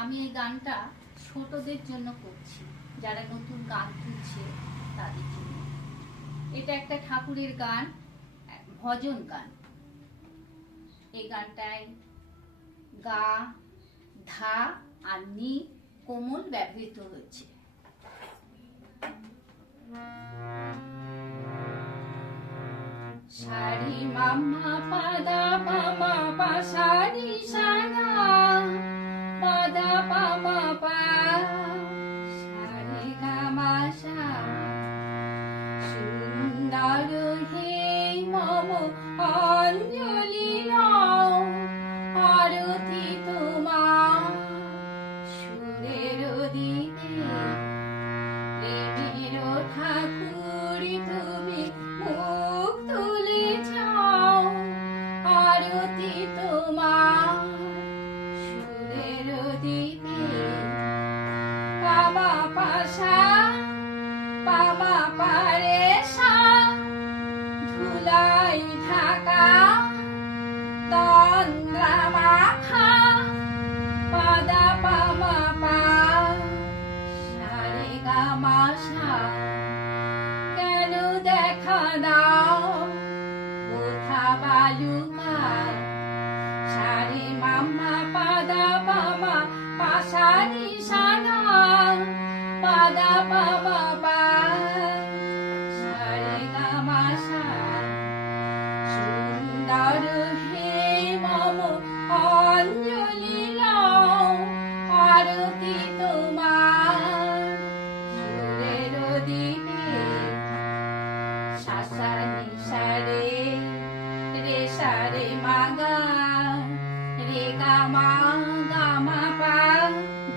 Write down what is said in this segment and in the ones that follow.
আমি এই গানটা ছোটদের জন্য করছি, যারা নতুন গান তুলছে তাদের জন্য। এটা একটা ঠাকুরের গান, ভজন গান। এই গানটায় গা, ধা আর নি কোমল ব্যবহৃত হয়েছে। সারি মামা পাদা পামা পা সারি সানা পাদা পামা পা সারি গামা সা। সুন্দর হে মম অঞ্জলি নাও, আরতি তোমার সুরের দিনে। প্রেমের ঠাকুর তুমি মুখ তুলে যাও, আরতি তোমার সুরের দিনে। পামা পাশা পামা পারে সা, ধুলাই ঢাকা তন্দ্রা মাখা পাদা পামা পা সারে গামা সা। কেন দেখা দাও কোথা বালুকা, সারে মাম্মা পাদা পামা পাশারি সানা পাদা পামা পা সারে গামা সা। সুন্দর হে মম অঞ্জলি নাও, আরতি তোমার সুরের দিনে। সাসা নিশা রে রে সারে মাগা রে গামা গামা পা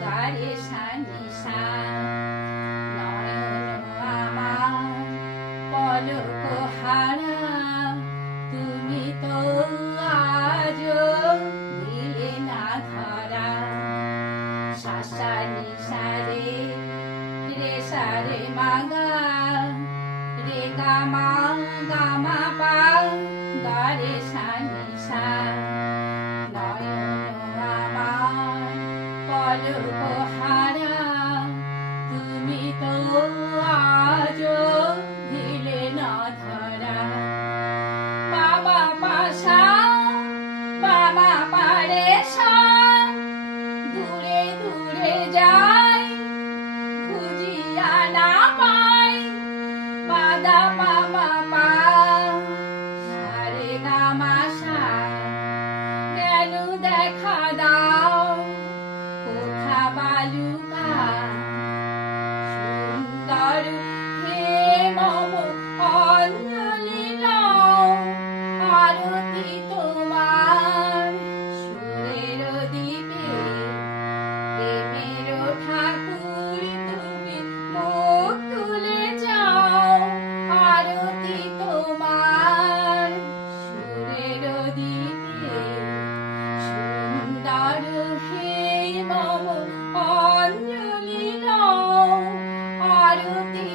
গারে সা নিশা। নয়ন আমার পলক হারা, তুমি তো আজ দিলে না ধরা। সাসা নিশা রে রে সারে মাগা রে গামা গামা পা গারে সা নিশা। নয়ন আমার পলক হারা, তুমি তো আজ দিলে না ধরা। বাবা পাশা বাবা পারে সা, দূরে দূরে যাই খুঁজিয়া না পাই পাদা পামা পা সারে গামা সা। কেন দেখা দাও কোথা বালুকা, সুন্দর হে মম অঞ্জলি নাও, আরতি তোমার সুরের দিনে। প্রেমের ঠাকুর তুমি মুখ তুলে যাও, আরতি তোমার সুরের দিনে। সুন্দর হে মম অঞ্জলি নাও, আরতি